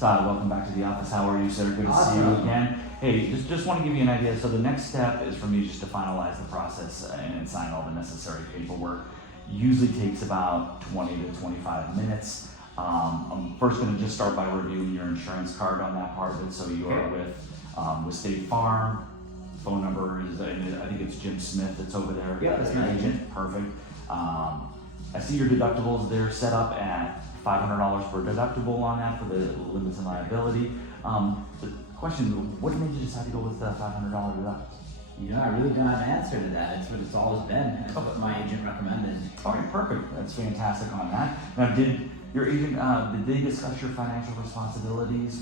Welcome back to the office. How are you, sir? Good to see you again. Hey, just want to give you an idea. So the next step is for me just to finalize the process and sign all the necessary paperwork. Usually takes about 20 to 25 minutes. I'm first going to just start by reviewing your insurance card on that part of it. So you are with State Farm. Phone number is, I think it's Jim Smith that's over there. Yeah, that's my agent. Perfect. I see your deductibles. They're set up at $500 per deductible on that for the limits and liability. The question, what made you decide to go with the $500 deductible? You know, I really don't have an answer to that. It's what it's always been. It's what my agent recommended. All right, perfect. That's fantastic on that. Now, did your agent, did they discuss your financial responsibilities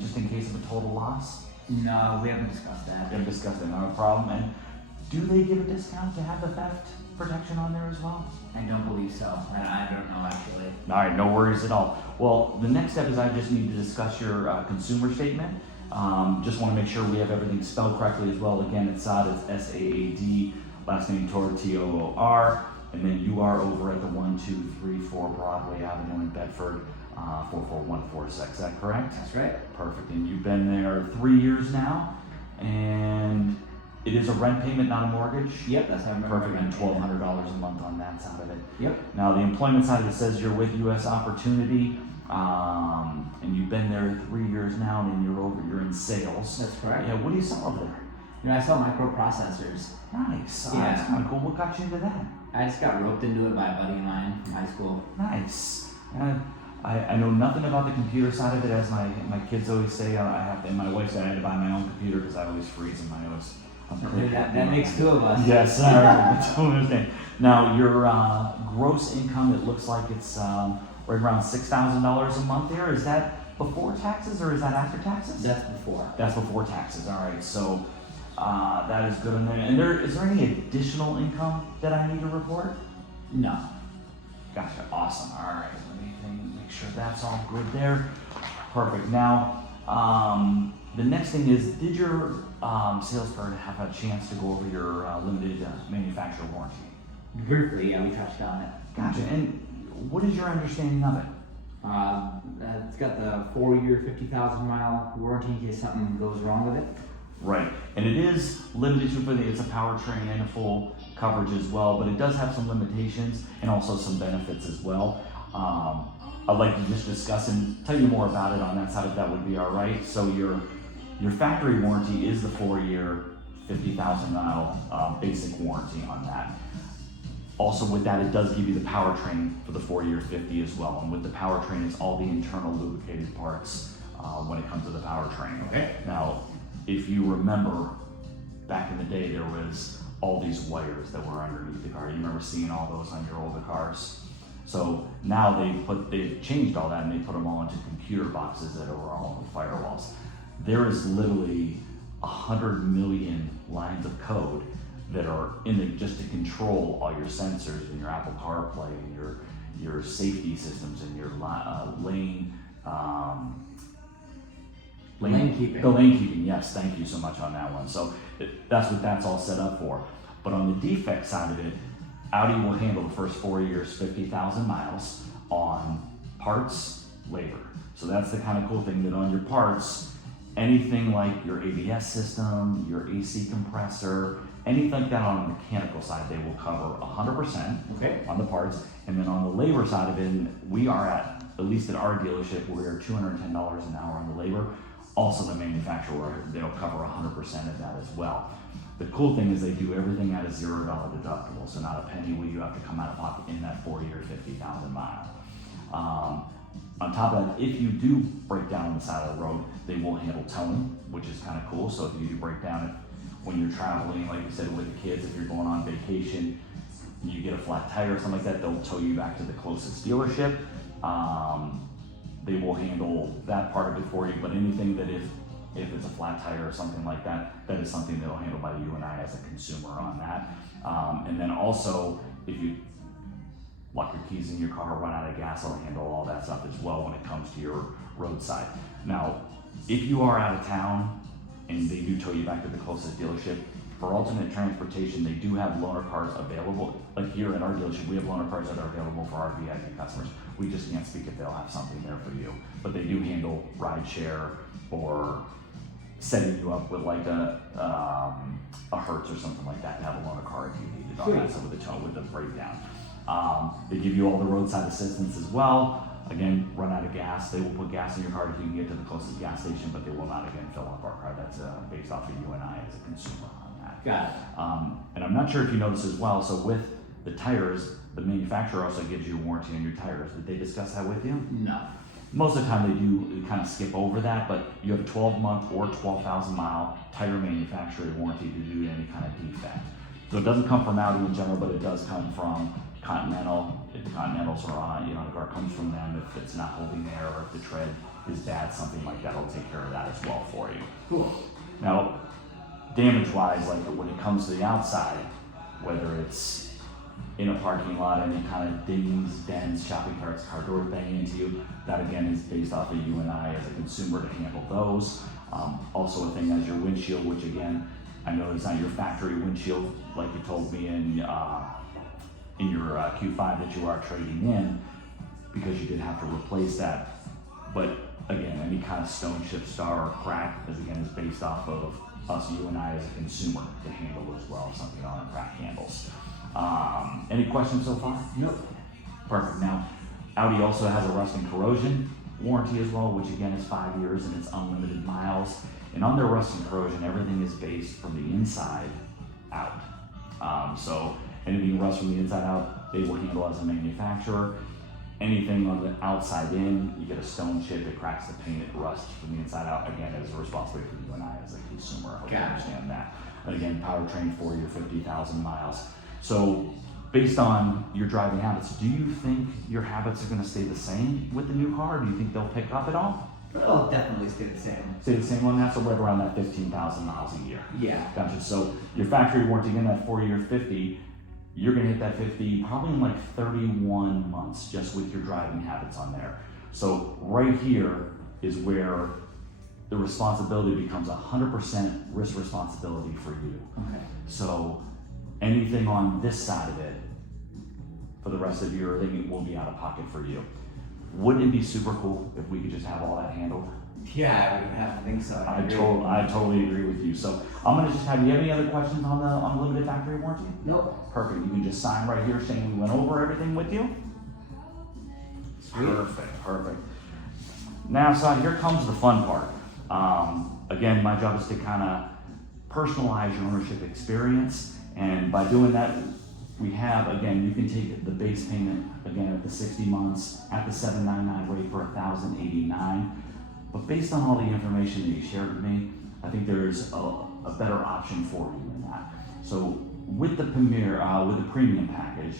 just in case of a total loss? No, we haven't discussed that. We haven't discussed it, not a problem. And do they give a discount to have the theft protection on there as well? I don't believe so. I don't know, actually. All right, no worries at all. Well, the next step is I just need to discuss your consumer statement. Just want to make sure we have everything spelled correctly as well. Again, it's Saad, it's S-A-A-D, last name Toor, T-O-O-R, and then you are over at the 1234 Broadway Avenue in Bedford, 44146. Is that correct? That's right. Perfect. And you've been there 3 years now, and it is a rent payment, not a mortgage? Yep, that's how I remember. Perfect, and $1,200 a month on that side of it. Yep. Now, the employment side of it says you're with U.S. Opportunity, and you've been there 3 years now, and you're in sales. That's correct. Yeah, what do you sell over there? You know, I sell microprocessors. Nice. Yeah. That's kind of cool. What got you into that? I just got roped into it by a buddy of mine from high school. Nice. I know nothing about the computer side of it, as my kids always say. And my wife said I had to buy my own computer because I always freeze and That makes two of us. Yes, all right. I totally understand. Now, your gross income, it looks like it's right around $6,000 a month there. Is that before taxes or is that after taxes? That's before. That's before taxes. All right. So that is good. And is there any additional income that I need to report? No. Gotcha. Awesome. All right. Let me make sure that's all good there. Perfect. Now, the next thing is, did your salesperson have a chance to go over your limited manufacturer warranty? Briefly, yeah, we touched on it. Gotcha. And what is your understanding of it? It's got the 4-year, 50,000 mile warranty in case something goes wrong with it. Right. And it is limited to, it's a powertrain and a full coverage as well, but it does have some limitations and also some benefits as well. I'd like to just discuss and tell you more about it on that side, if that would be all right. So your factory warranty is the 4-year, 50,000 mile basic warranty on that. Also with that, it does give you the powertrain for the 4-year 50 as well. And with the powertrain, it's all the internal lubricated parts when it comes to the powertrain. Okay. Now, if you remember, back in the day, there was all these wires that were underneath the car. You remember seeing all those on your older cars? So now they've changed all that and they put them all into computer boxes that are all on the firewalls. There is literally 100 million lines of code that are in it just to control all your sensors and your Apple CarPlay and your safety systems and your lane keeping. The lane keeping, yes, thank you so much on that one. So that's what that's all set up for. But on the defect side of it, Audi will handle the first 4 years, 50,000 miles on parts, labor. So that's the kind of cool thing, that on your parts, anything like your ABS system, your AC compressor, anything like that on the mechanical side, they will cover 100% on the parts. And then on the labor side of it, we are at least at our dealership, we're $210 an hour on the labor. Also the manufacturer, they'll cover 100% of that as well. The cool thing is they do everything at a $0 deductible, so not a penny will you have to come out of pocket in that 4-year, 50,000 mile. On top of that, if you do break down on the side of the road, they will handle towing, which is kind of cool. So if you do break down, when you're traveling, like you said, with the kids, if you're going on vacation, you get a flat tire or something like that, they'll tow you back to the closest dealership. They will handle that part of it for you, but anything that if it's a flat tire or something like that, that is something that'll handle by you and I as a consumer on that. And then also, if you lock your keys in your car, run out of gas, it'll handle all that stuff as well when it comes to your roadside. Now, if you are out of town and they do tow you back to the closest dealership, for alternate transportation, they do have loaner cars available. Like here at our dealership, we have loaner cars that are available for our VIP customers. We just can't speak if they'll have something there for you. But they do handle ride share or setting you up with like a Hertz or something like that to have a loaner car if you need it on that, so with the breakdown. They give you all the roadside assistance as well. Again, run out of gas, they will put gas in your car if you can get to the closest gas station, but they will not again fill up our car. That's based off of you and I as a consumer on that. Got it. And I'm not sure if you know this as well, so with the tires, the manufacturer also gives you a warranty on your tires. Did they discuss that with you? No. Most of the time they do kind of skip over that, but you have a 12-month or 12,000 mile tire manufacturer warranty to do any kind of defect. So it doesn't come from Audi in general, but it does come from Continental. If the Continentals are on, the car comes from them. If it's not holding air or if the tread is bad, something like that will take care of that as well for you. Cool. Now, damage-wise, like when it comes to the outside, whether it's in a parking lot, any kind of dings, dents, shopping carts, car door bang into you, that again is based off of you and I as a consumer to handle those. Also a thing as your windshield, which again, I know it's not your factory windshield, like you told me in your Q5 that you are trading in, because you did have to replace that. But again, any kind of stone, chip, star, or crack is based off of us, you and I as a consumer to handle as well, if something on a crack handles. Any questions so far? Nope. Perfect. Now, Audi also has a rust and corrosion warranty as well, which again is 5 years and it's unlimited miles. And on their rust and corrosion, everything is based from the inside out. So anything rust from the inside out, they will handle as a manufacturer. Anything on the outside in, you get a stone chip, it cracks the paint, it rusts from the inside out. Again, it is a responsibility for you and I as a consumer. I hope you understand that. And again, powertrain for your 50,000 miles. So based on your driving habits, do you think your habits are going to stay the same with the new car? Or do you think they'll pick up at all? It'll definitely stay the same. Stay the same on that, so right around that 15,000 miles a year. Yeah. Gotcha. So your factory warranty, again, that 4-year 50, you're going to hit that 50 probably in like 31 months just with your driving habits on there. So right here is where the responsibility becomes 100% risk responsibility for you. Okay. So anything on this side of it for the rest of your thing will be out of pocket for you. Wouldn't it be super cool if we could just have all that handled? Yeah, we would have to think so. I totally agree with you. So I'm gonna just have you have any other questions on the limited factory warranty? Nope. Perfect. You can just sign right here saying we went over everything with you. Sweet. Perfect. Now, so here comes the fun part. Again, my job is to kind of personalize your ownership experience, and by doing that, we have, again, you can take the base payment, again, at the 60 months, at the $799 rate for $1,089. But based on all the information that you shared with me, I think there's a better option for you in that. So with the premium package,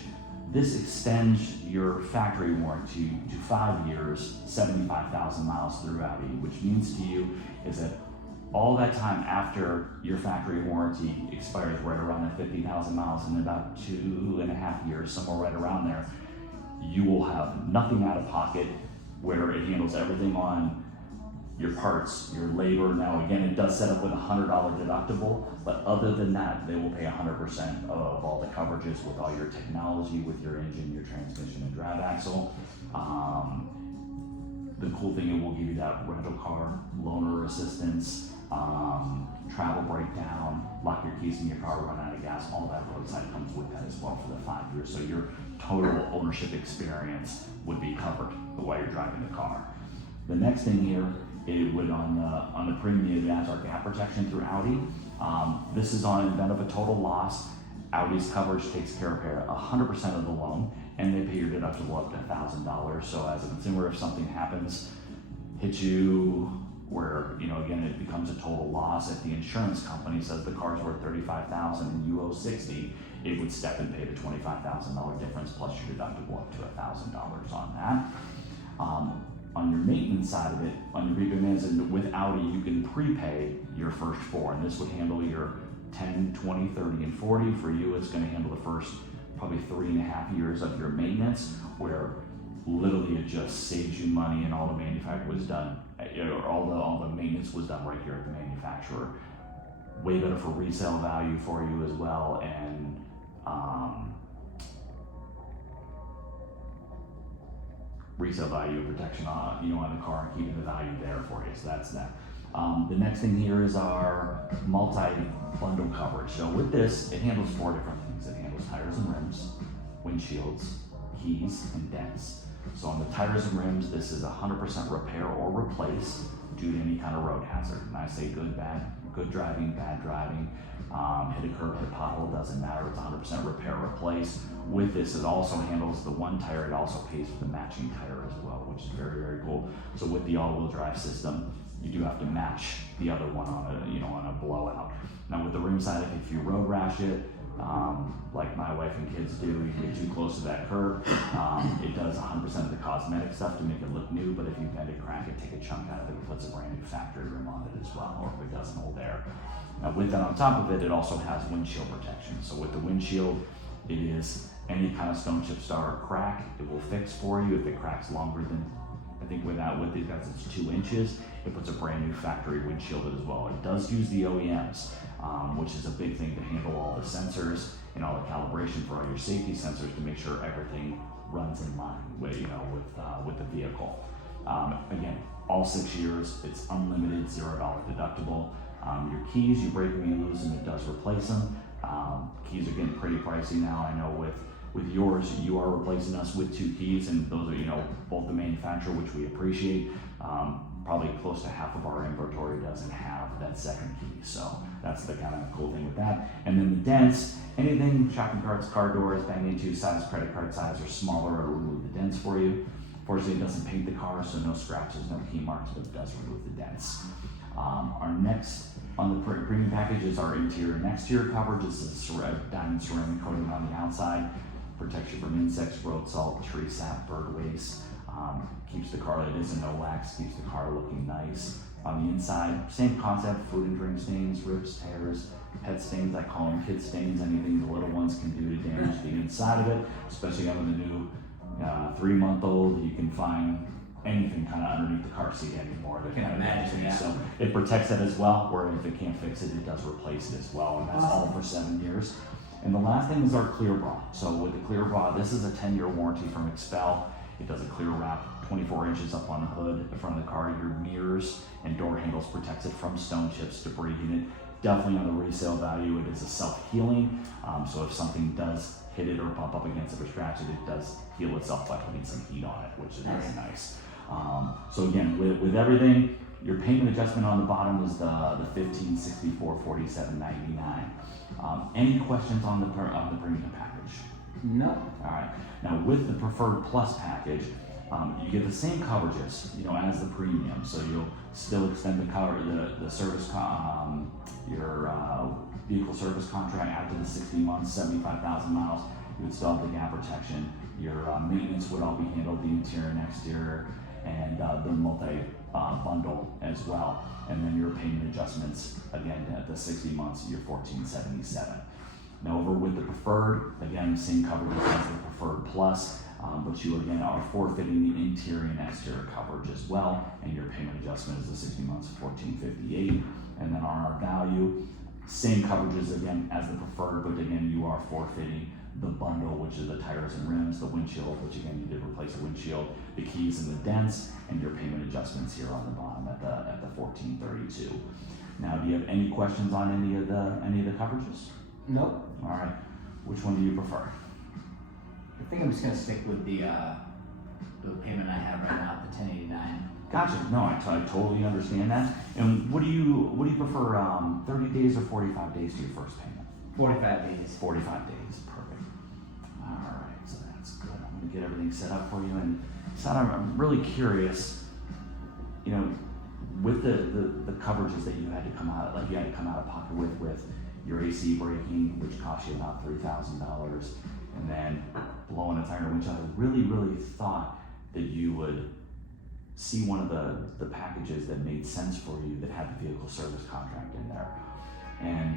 this extends your factory warranty to 5 years, 75,000 miles through Audi, which means to you is that all that time after your factory warranty expires, right around that 50,000 miles, in about 2.5 years, somewhere right around there, you will have nothing out of pocket, where it handles everything on your parts, your labor. Now again, it does set up with a $100 deductible, but other than that, they will pay 100% of all the coverages with all your technology, with your engine, your transmission, and drive axle. The cool thing, it will give you that rental car, loaner assistance, travel breakdown, lock your keys in your car, run out of gas, all that roadside comes with that as well for the 5 years. So your total ownership experience would be covered while you're driving the car. The next thing here, it would on the premium, it adds our gap protection through Audi. This is on an event of a total loss. Audi's coverage takes care of 100% of the loan, and they pay your deductible up to $1,000. So as a consumer, if something happens, hits you, where again it becomes a total loss, if the insurance company says the car's worth $35,000 and you owe $60,000, it would step and pay the $25,000 difference plus your deductible up to $1,000 on that. On your maintenance side of it, on your repayments, and with Audi, you can prepay your first 4, and this would handle your 10, 20, 30, and 40. For you, it's going to handle the first probably 3.5 years of your maintenance, where literally it just saves you money, and all the manufacturer was done, or all the maintenance was done right here at the manufacturer. Way better for resale value for you as well, and resale value and protection on, on the car and keeping the value there for you. So that's that. The next thing here is our multi-bundle coverage. So with this, it handles 4 different things. It handles tires and rims, windshields, keys, and dents. So on the tires and rims, this is 100% repair or replace due to any kind of road hazard. And I say good, bad, good driving, bad driving, hit a curb, hit a pothole, doesn't matter. It's 100% repair, replace. With this, it also handles the one tire. It also pays for the matching tire as well, which is very, very cool. So with the all-wheel drive system, you do have to match the other one on a blowout. Now with the rim side, if you road rash it, like my wife and kids do, you get too close to that curb, it does 100% of the cosmetic stuff to make it look new, but if you bend it, crack it, take a chunk out of it, it puts a brand new factory rim on it as well, or if it doesn't hold there. Now with that on top of it, it also has windshield protection. So with the windshield, it is any kind of stone chip, star, or crack, it will fix for you. If it cracks longer than, I think with these guys, it's 2 inches, it puts a brand new factory windshield as well. It does use the OEMs, which is a big thing to handle all the sensors and all the calibration for all your safety sensors to make sure everything runs in line with, with the vehicle. Again, all 6 years, it's unlimited, $0 deductible. Your keys, you break them, you lose them, it does replace them. Keys are getting pretty pricey now. I know with yours, you are replacing us with 2 keys, and those are, both the manufacturer, which we appreciate. Probably close to half of our inventory doesn't have that second key. So that's the kind of cool thing with that. And then the dents, anything, shopping carts, car doors, bang into size, credit card size or smaller, it'll remove the dents for you. Fortunately, it doesn't paint the car, so no scratches, no key marks, but it does remove the dents. Our next on the premium package is our interior and exterior coverage. It's a diamond ceramic coating on the outside, protects you from insects, road salt, tree sap, bird waste. Keeps the car, it isn't no wax, keeps the car looking nice. On the inside, same concept, food and drink stains, rips, tears, pet stains, I call them kid stains, anything the little ones can do to damage the inside of it, especially on the new 3-month-old, you can find anything kind of underneath the car seat anymore. I can imagine, yeah. So it protects it as well, where if it can't fix it, it does replace it as well, and that's all for 7 years. And the last thing is our clear bra. So with the clear bra, this is a 10-year warranty from Expel. It does a clear wrap, 24 inches up on the hood, in front of the car. Your mirrors and door handles protects it from stone chips, debris in it. Definitely on the resale value, it is a self-healing. So if something does hit it or bump up against it or scratch it, it does heal itself by putting some heat on it, which is very nice. So again, with everything, your payment adjustment on the bottom is the $1,564, $47.99. Any questions on the premium package? No. All right. Now with the Preferred Plus package, you get the same coverages, as the premium. So you'll still extend the service, your vehicle service contract after the 60 months, 75,000 miles. You would still have the gap protection. Your maintenance would all be handled, the interior and exterior, and the multi-bundle as well. And then your payment adjustments, again, at the 60 months, you're $1,477. Now over with the Preferred, again, same coverage as the Preferred Plus, but you again are forfeiting the interior and exterior coverage as well, and your payment adjustment is the 60 months, $1,458. And then on our value, same coverages again as the Preferred, but again, you are forfeiting the bundle, which is the tires and rims, the windshield, which again, you did replace the windshield, the keys and the dents, and your payment adjustments here on the bottom at the $1,432. Now, do you have any questions on any of the coverages? Nope. All right. Which one do you prefer? I think I'm just gonna stick with the payment I have right now, the $1,089. Gotcha. No, I totally understand that. And what do you prefer? 30 days or 45 days to your first payment? 45 days. 45 days. Perfect. All right. So that's good. I'm gonna get everything set up for you. And Santa, I'm really curious. With the coverages that you had to come out, like you had to come out of pocket with your AC braking, which cost you about $3,000, and then blowing a tire, which I really, really thought that you would see one of the packages that made sense for you that had the vehicle service contract in there. And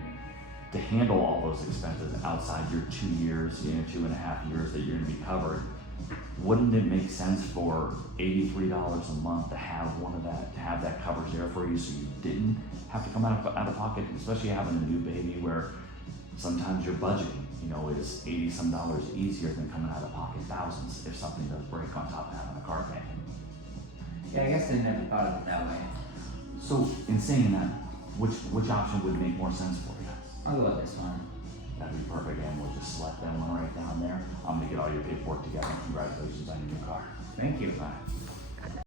to handle all those expenses outside your 2 years, 2.5 years that you're gonna be covered, wouldn't it make sense for $83 a month to have that coverage there for you, so you didn't have to come out of pocket, especially having a new baby where sometimes you're budgeting is $80 some easier than coming out of pocket thousands if something does break on top of having a car payment. Yeah, I guess I never thought of it that way. So in saying that, which option would make more sense for you? I'll go with this one. That'd be perfect, and we'll just select that one right down there. I'm gonna get all your paperwork together. Congratulations on your new car. Thank you. Bye.